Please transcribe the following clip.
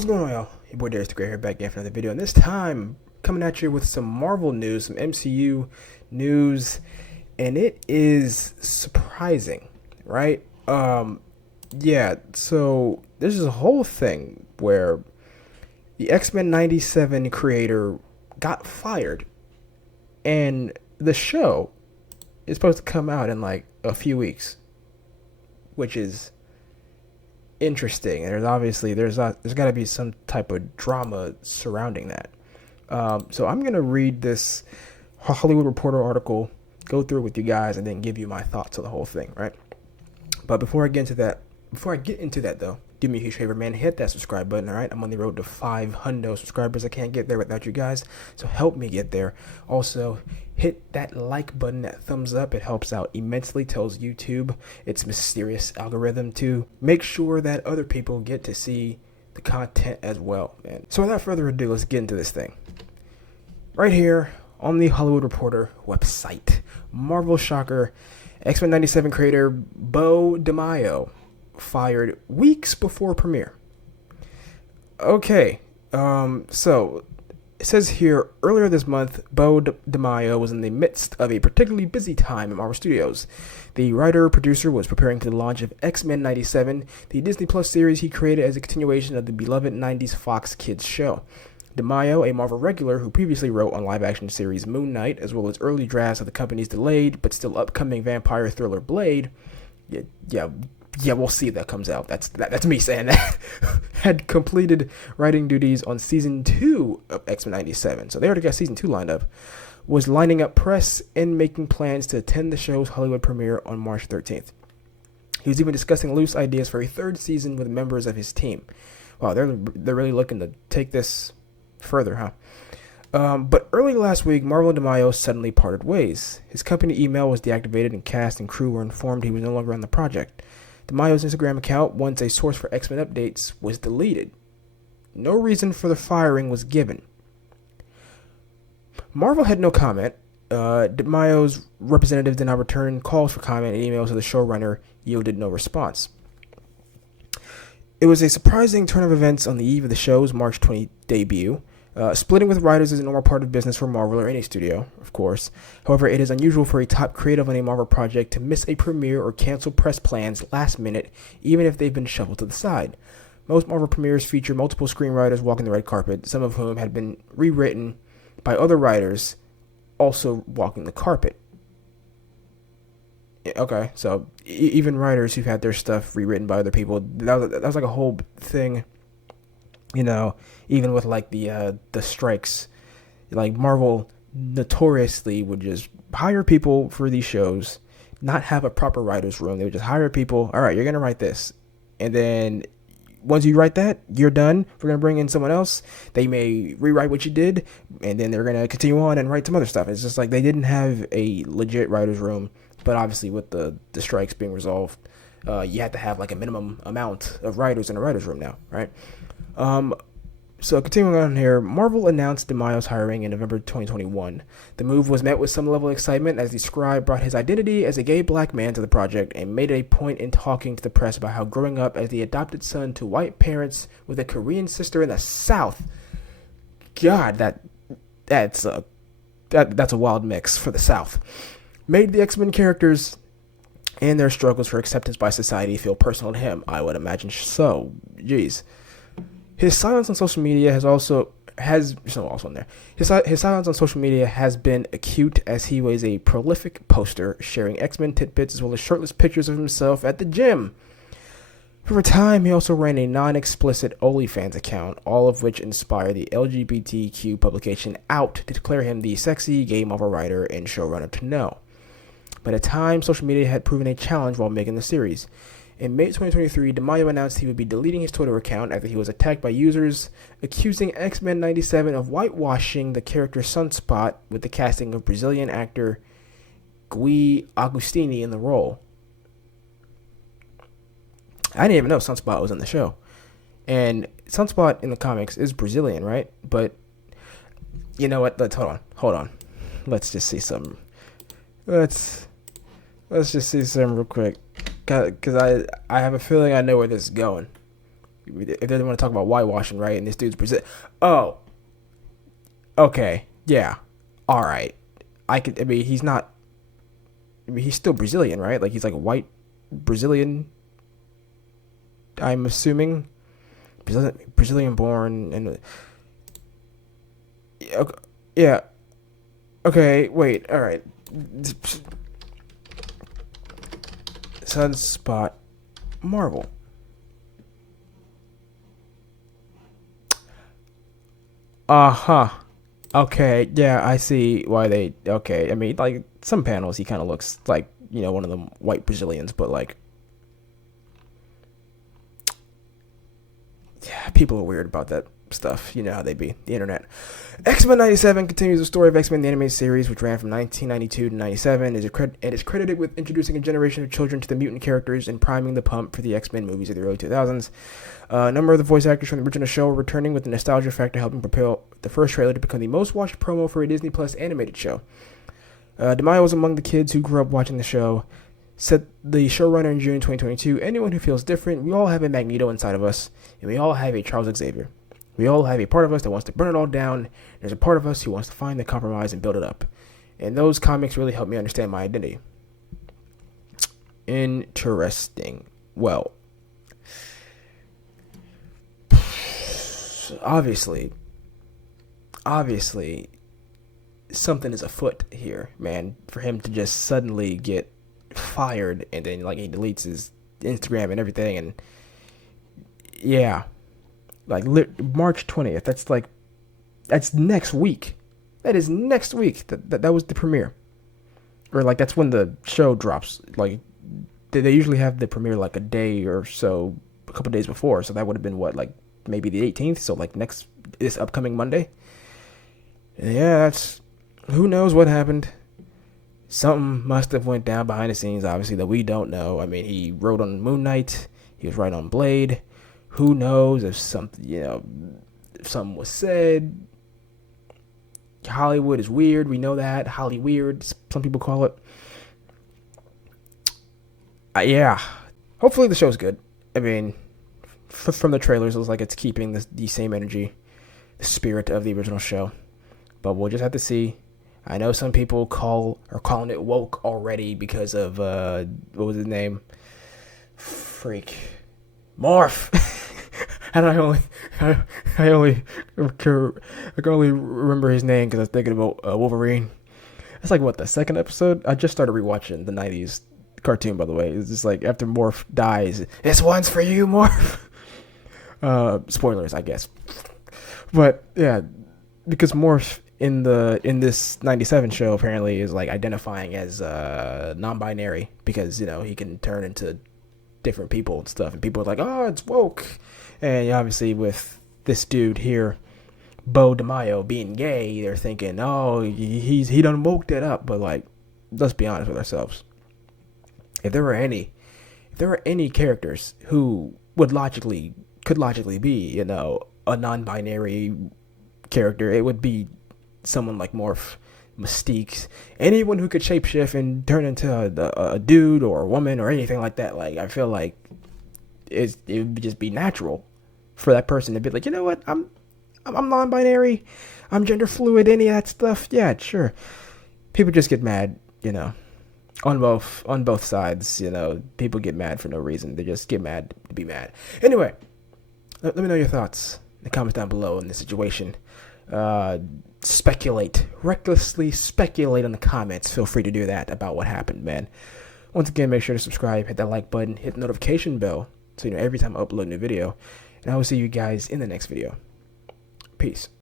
What's going on, y'all? Your boy Darius the Great here, back again for another video. And this time, coming at you with some Marvel news, some MCU news, and it is surprising, right? Yeah. So there's a whole thing where the X-Men '97 creator got fired, and the show is supposed to come out in like a few weeks, which is interesting, and there's got to be some type of drama surrounding that. So I'm gonna read this Hollywood Reporter article, go through it with you guys, and then give you my thoughts on the whole thing, right? But before I get into that though, do me a huge favor, man. Hit that subscribe button, all right? I'm on the road to 500 subscribers. I can't get there without you guys, so help me get there. Also, hit that like button, that thumbs up. It helps out immensely. Tells YouTube, its mysterious algorithm, to make sure that other people get to see the content as well, man. So without further ado, let's get into this thing. Right here on the Hollywood Reporter website, Marvel shocker, X-Men '97 creator Beau DeMayo fired weeks before premiere. Okay, so it says here, earlier this month, Beau DeMayo was in the midst of a particularly busy time at Marvel Studios. The writer-producer was preparing for the launch of X-Men '97, the Disney Plus series he created as a continuation of the beloved '90s Fox Kids show. DeMayo, a Marvel regular who previously wrote on live-action series Moon Knight, as well as early drafts of the company's delayed but still upcoming vampire thriller Blade, yeah, we'll see if that comes out. That's me saying that. Had completed writing duties on season 2 of X-Men '97, so they already got season 2 lined up. Was lining up press and making plans to attend the show's Hollywood premiere on March 13th. He was even discussing loose ideas for a third season with members of his team. Wow, they're really looking to take this further, huh? But early last week, Marvel and DeMayo suddenly parted ways. His company email was deactivated, and cast and crew were informed he was no longer on the project. DeMayo's Instagram account, once a source for X-Men updates, was deleted. No reason for the firing was given. Marvel had no comment. DeMayo's representatives did not return calls for comment, and emails to the showrunner yielded no response. It was a surprising turn of events on the eve of the show's March 20 debut. Splitting with writers is a normal part of business for Marvel or any studio, of course. However, it is unusual for a top creative on a Marvel project to miss a premiere or cancel press plans last minute, even if they've been shuffled to the side. Most Marvel premieres feature multiple screenwriters walking the red carpet, some of whom had been rewritten by other writers also walking the carpet. Okay, so even writers who've had their stuff rewritten by other people, that was like a whole thing. You know, even with like the strikes, like Marvel notoriously would just hire people for these shows, not have a proper writer's room. They would just hire people. All right, you're going to write this. And then once you write that, you're done. We're going to bring in someone else. They may rewrite what you did, and then they're going to continue on and write some other stuff. It's just like they didn't have a legit writer's room. But obviously with the strikes being resolved, you have to have like a minimum amount of writers in a writer's room now, right? So continuing on here, Marvel announced DeMayo's hiring in November 2021. The move was met with some level of excitement as the scribe brought his identity as a gay black man to the project and made a point in talking to the press about how growing up as the adopted son to white parents with a Korean sister in the South. God, that's a wild mix for the South. Made the X-Men characters and their struggles for acceptance by society feel personal to him. I would imagine so. Jeez. His silence on social media His silence on social media has been acute, as he was a prolific poster, sharing X-Men tidbits as well as shirtless pictures of himself at the gym. For a time, he also ran a non-explicit OnlyFans account, all of which inspired the LGBTQ publication Out to declare him the sexy gay Marvel writer and showrunner to know. But at times, social media had proven a challenge while making the series. In May 2023, DeMayo announced he would be deleting his Twitter account after he was attacked by users accusing X-Men '97 of whitewashing the character Sunspot with the casting of Brazilian actor Gui Agostini in the role. I didn't even know Sunspot was in the show. And Sunspot in the comics is Brazilian, right? But you know what? Hold on. Let's just see some. Let's just see some real quick. Because I have a feeling I know where this is going. if they want to talk about whitewashing, right? And this dude's Brazil. Oh, okay, yeah, all right. I mean, he's not. I mean, he's still Brazilian, right? Like he's like a white Brazilian. I'm assuming Brazilian born and yeah. Okay, wait. All right. Sunspot Marvel. Uh-huh. Okay, yeah, I see why they. Okay, I mean, like some panels, he kind of looks like one of them white Brazilians, but like, yeah, people are weird about that stuff. You know how they be. The internet. X-Men 97 continues the story of X-Men the animated series, which ran from 1992 to 97. It is credited with introducing a generation of children to the mutant characters and priming the pump for the X-Men movies of the early 2000s. A number of the voice actors from the original show are returning, with the nostalgia factor helping propel the first trailer to become the most watched promo for a Disney Plus animated show. DeMayo was among the kids who grew up watching the show. Said the showrunner in June 2022, anyone who feels different, we all have a Magneto inside of us, and we all have a Charles Xavier. We all have a part of us that wants to burn it all down. There's a part of us who wants to find the compromise and build it up. And those comics really helped me understand my identity. Interesting. Well, obviously, something is afoot here, man. For him to just suddenly get fired and then like he deletes his Instagram and everything, and yeah. Like March 20th. That's next week. That is next week. That was the premiere. Or like that's when the show drops. Like they usually have the premiere like a day or so, a couple days before. So that would have been what, like maybe the 18th. So like this upcoming Monday. Yeah, that's, who knows what happened. Something must have went down behind the scenes, obviously, that we don't know. I mean, he wrote on Moon Knight. He was right on Blade. Who knows if something, if something was said. Hollywood is weird. We know that. Holly weird, some people call it. Yeah. Hopefully the show's good. I mean, from the trailers, it looks like it's keeping the same energy, the spirit of the original show. But we'll just have to see. I know some people are calling it woke already because of, what was his name? Freak. Morph. And I can only remember his name because I was thinking about Wolverine. It's like, what, the second episode? I just started rewatching the 90s cartoon, by the way. It's just like after Morph dies, this one's for you, Morph. Spoilers, I guess. But yeah, because Morph in this 97 show apparently is like identifying as non-binary because he can turn into different people and stuff, and people are like, oh, it's woke. And obviously with this dude here, Beau DeMayo, being gay, they're thinking, oh, he done woke that up. But like, let's be honest with ourselves. If there were any characters who could logically be, a non-binary character, it would be someone like Morph, Mystique, anyone who could shapeshift and turn into a dude or a woman or anything like that. Like, I feel like it would just be natural for that person to be like, you know what, I'm non-binary, I'm gender fluid, any of that stuff. Yeah, sure. People just get mad, on both sides. People get mad for no reason. They just get mad to be mad. Anyway, let me know your thoughts in the comments down below in this situation. Recklessly speculate in the comments. Feel free to do that about what happened, man. Once again, make sure to subscribe, hit that like button, hit the notification bell so every time I upload a new video. And I will see you guys in the next video. Peace.